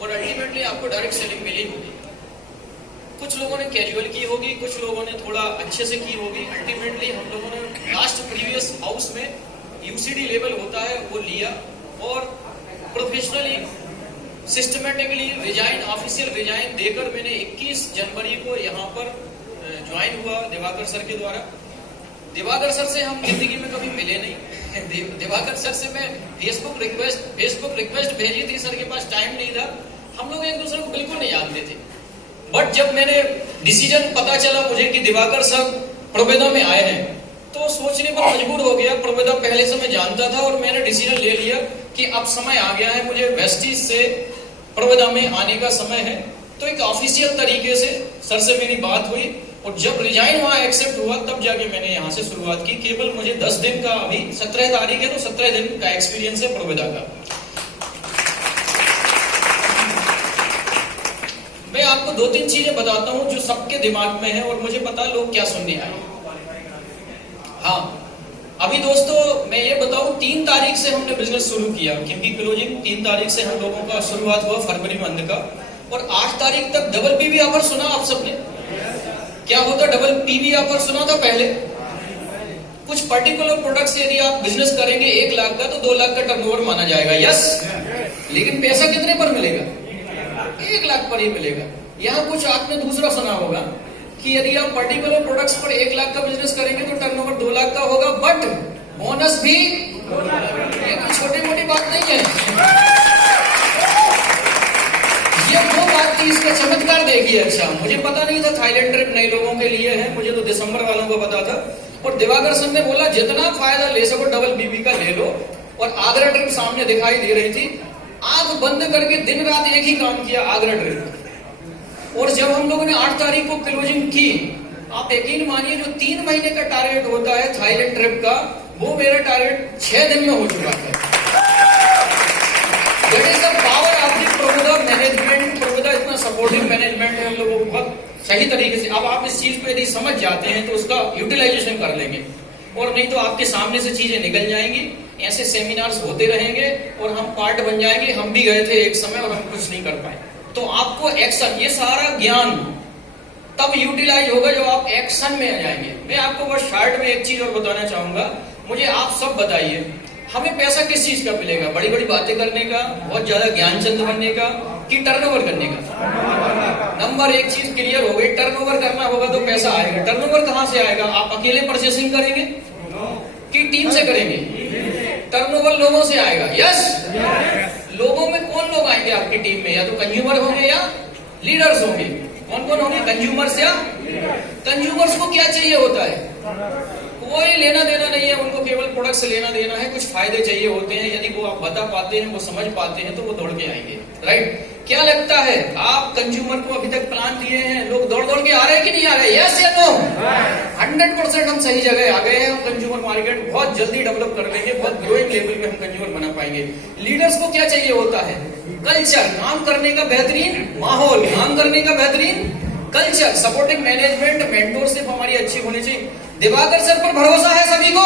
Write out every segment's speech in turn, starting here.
और अल्टीमेटली आपको direct selling मिली होगी। कुछ लोगों ने कैजुअल की होगी, कुछ लोगों ने थोड़ा अच्छे से की होगी। अल्टीमेटली हम लोगों ने लास्ट प्रीवियस हाउस में यूसीडी लेवल होता है वो लिया और professionally systematically resign, official resign देकर मैंने 21 जनवरी को यहाँ पर ज्वाइन हुआ दिवाकर सर के द्वारा। दिवाकर सर से हम जिंदगी में कभी मिले नहीं। दिवाकर सर से मैं फेसबुक रिक्वेस्ट भेजी थी, सर के पास टाइम नहीं था, हम लोग एक दूसरे को बिल्कुल नहीं जानते थे। बट जब मैंने डिसीजन पता चला मुझे कि दिवाकर सर प्रोबेदा में आए हैं तो सोचने पर मजबूर हो गया। प्रोबेदा पहले से मैं जानता था और मैंने डिसीजन ले लिया कि अब समय आ गया है, मुझे वेस्टिज से प्रोबेदा में आने का समय है। तो एक ऑफिशियल तरीके से सर से मेरी बात हुई और जब रिजाइन वहां एक्सेप्ट हुआ तब जाके मैंने यहाँ से शुरुआत की। केवल मुझे 10 दिन का, अभी 17 तारीख है तो 17 दिन का एक्सपीरियंस है प्रोबेदा का। मैं आपको 2-3 चीजें बताता हूं जो सबके दिमाग में है और मुझे पता लोग क्या सुनने आए। हाँ, अभी दोस्तों मैं ये बताऊं, 3 तारीख से हमने बिजनेस शुरू किया क्योंकि क्लोजिंग 3 तारीख से हम लोगों का शुरुआत हुआ फरवरी मंथ का। और 8 तारीख तक डबल पीवी ऑफर सुना आप सबने? क्या होता डबल पीवी ऑफर सुना था पहले? कुछ पर्टिकुलर प्रोडक्ट से यदि आप बिजनेस करेंगे 1 लाख का तो 2 लाख का टर्नओवर माना जाएगा, यस। लेकिन पैसा कितने पर मिलेगा? 1 लाख पर ही मिलेगा। यहाँ कुछ आपने दूसरा सुना होगा कि यदि आप पर्टिकुलर प्रोडक्ट्स पर 1 लाख का बिजनेस करेंगे तो टर्नओवर 2 लाख का होगा, बट बोनस भी। ये कोई छोटी मोटी बात नहीं है, ये वो बात थी, इसका चमत्कार देखिए। अच्छा, मुझे पता नहीं था थाईलैंड ट्रिप नए लोगों के लिए है, मुझे तो दिसंबर वालों को पता था। और दिवाकर सर ने बोला जितना फायदा ले सको डबल बीबी का ले लो। और आगरा ट्रिप सामने दिखाई दे रही थी, आंख बंद करके दिन रात एक ही काम किया, आगरा ट्रिप। और जब हम लोगों ने 8 तारीख को क्लोजिंग की, आप यकीन मानिए जो 3 महीने का टारगेट होता है थाईलैंड ट्रिप का, वो मेरा टारगेट 6 दिन में हो चुका है। That is the power of the प्रोबेदा मैनेजमेंट। प्रोबेदा इतना सपोर्टिव मैनेजमेंट है हम लोगों को बहुत सही तरीके से। अब आप इस चीज को यदि समझ जाते हैं तो उसका यूटिलाइजेशन कर लेंगे, और नहीं तो आपके सामने से चीजें निकल जाएंगी। ऐसे सेमिनार्स होते रहेंगे और हम पार्ट बन जाएंगे। हम भी गए थे एक समय और हम कुछ नहीं कर पाए। तो आपको एक्शन, ये सारा ज्ञान तब यूटिलाइज होगा जब आप एक्शन में आ जाएंगे। मैं आपको बस शॉर्ट में एक चीज और बताना चाहूंगा। मुझे आप सब बताइए, हमें पैसा किस चीज का मिलेगा? बड़ी बड़ी बातें करने का, बहुत ज्यादा ज्ञानचंद बनने का, कि टर्नओवर करने का? नंबर 1 चीज क्लियर हो गई, टर्नओवर करना होगा तो पैसा आएगा। टर्नओवर कहां से आएगा? आप अकेले परचेसिंग करेंगे कि टीम से करेंगे? टर्नओवर लोगों से आएगा, यस। लोगों में कौन लोग आएंगे आपकी टीम में? या तो कंज्यूमर होंगे या लीडर्स होंगे। कौन कौन होंगे? कंज्यूमर्स या कंज्यूमर्स को क्या चाहिए होता है? कोई लेना देना नहीं है उनको, केवल प्रोडक्ट से लेना देना है। कुछ फायदे चाहिए होते हैं, यदि वो आप बता पाते हैं, वो समझ पाते हैं तो वो दौड़ के आएंगे, राइट? क्या लगता है आप कंज्यूमर को अभी तक प्लान दिए हैं, लोग दौड़ दौड़ के आ रहे हैं कि नहीं आ रहे? यस या नो? 100% हम सही जगह आ गए हैं। हम कंज्यूमर मार्केट बहुत जल्दी डेवलप कर लेंगे, बहुत ग्रोइंग लेवल पे हम कंज्यूमर बना पाएंगे। लीडर्स को क्या चाहिए होता है? कल्चर, काम करने का बेहतरीन माहौल, काम करने का बेहतरीन कल्चर, सपोर्टिंग मैनेजमेंट, मेंटोरशिप हमारी अच्छी होनी चाहिए। दिवाकर सर पर भरोसा है सभी को?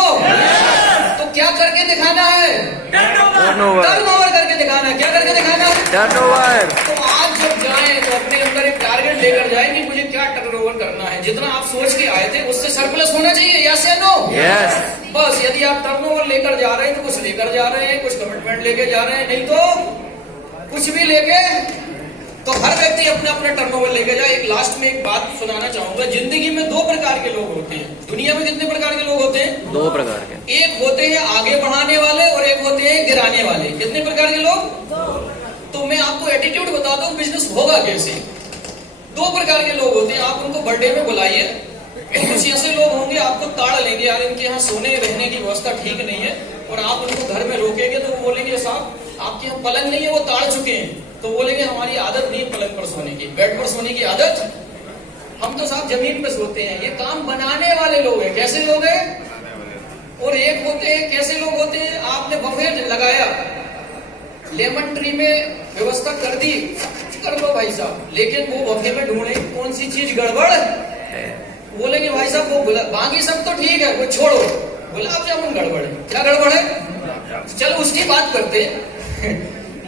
तो क्या करके दिखाना है? टर्नओवर करके दिखाना है। क्या करके दिखाना है? टर्नओवर। तो आज जब जाएं तो अपने अंदर एक टारगेट लेकर जाए कि मुझे क्या टर्नओवर करना है। जितना आप सोच के आए थे उससे सरप्लस होना चाहिए, यस या नो? यस। बस यदि आप टर्नओवर लेकर जा रहे हैं तो कुछ लेकर जा रहे हैं, कुछ कमिटमेंट लेके जा रहे हैं, नहीं तो कुछ भी लेके। तो हर व्यक्ति अपना अपना टर्नओवर लेके जाए। एक लास्ट में एक बात सुनाना चाहूंगा। जिंदगी में 2 प्रकार के लोग होते हैं। दुनिया में कितने प्रकार के लोग होते हैं? 2 प्रकार के। एक होते हैं आगे बढ़ाने वाले और एक होते हैं गिराने वाले। कितने प्रकार के लोग? तो मैं आपको एटीट्यूड बताता हूँ बिजनेस होगा कैसे। 2 प्रकार के लोग होते हैं। आप उनको बर्थडे में बुलाइए, कुछ ऐसे लोग होंगे आपको ताड़ लेंगे, यार इनके यहाँ सोने रहने की व्यवस्था ठीक नहीं है, और आप उनको घर में रोकेंगे तो वो बोलेंगे साहब आपके यहाँ पलंग नहीं है, वो ताड़ चुके हैं। तो बोलेंगे हमारी आदत नहीं पलंग पर सोने की, बेड पर सोने की आदत, हम तो साहब जमीन पे सोते हैं। ये काम बनाने वाले लोग हैं। कैसे लोग हैं? और एक होते हैं, कैसे लोग होते हैं? आपने बफे लगाया, लेमन ट्री में व्यवस्था कर दी, कर लो भाई साहब, लेकिन वो बफे में ढूंढे कौन सी चीज गड़बड़, बोलेंगे भाई साहब वो बाकी सब तो ठीक है, वो छोड़ो, गुलाब जामुन गड़बड़ है। क्या गड़बड़ है? चलो उसकी बात करते हैं।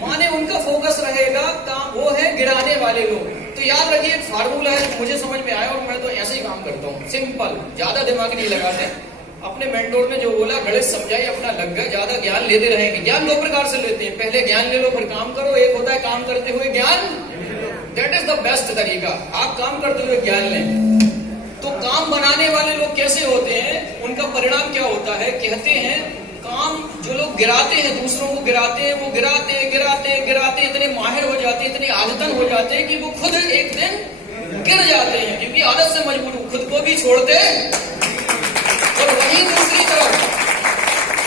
माने उनका फोकस रहेगा काम, वो है गिराने वाले लोग। तो याद रखिए एक फार्मूला है जो मुझे समझ में आया और मैं तो ऐसे ही काम करता हूँ, सिंपल, ज्यादा दिमाग नहीं लगाते। अपने मेंटोर ने जो बोला गणित समझाई, अपना लग गया, ज्यादा ज्ञान लेते रहेंगे। ज्ञान दो प्रकार से लेते हैं, पहले ज्ञान ले लो फिर काम करो। एक होता है काम करते हुए ज्ञान, दैट इज द बेस्ट तरीका। आप काम करते हुए ज्ञान लें। तो काम बनाने वाले लोग कैसे होते हैं, उनका परिणाम क्या होता है? कहते हैं काम जो लोग गिराते हैं, दूसरों को गिराते हैं, वो गिराते गिराते गिराते इतने माहिर हो जाते हैं, इतने आदतन हो जाते हैं कि वो खुद एक दिन गिर जाते हैं, क्योंकि आदत से मजबूर, खुद को भी छोड़ते। और वहीं दूसरी तरफ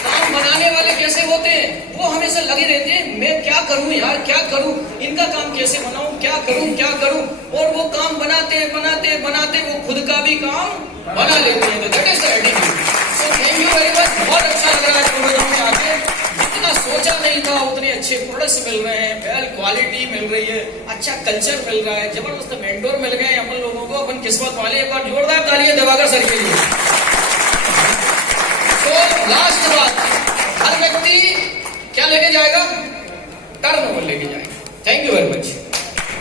काम बनाने वाले कैसे होते हैं? वो हमेशा लगे रहते हैं, मैं क्या करूं यार, क्या करूं, इनका काम कैसे बनाऊं, क्या करूं क्या करूं। और वो काम बनाते बनाते बनाते वो खुद का भी काम बना लेते हैं। तो that is the attitude. So thank you very much. बहुत अच्छा लग रहा है प्रोग्राम में आके, जितना सोचा नहीं था उतने अच्छे प्रोडक्ट्स मिल रहे हैं, वेल क्वालिटी मिल रही है, अच्छा कल्चर मिल रहा है, जबरदस्त मेंटोर मिल गए अपन लोगों को। अपन किस्मत वाले। एक बार जोरदार तालियां दिवाकर सर के लिए। तो लास्ट बात, हर व्यक्ति क्या लेके जाएगा? टर्नओवर लेके जाएगा।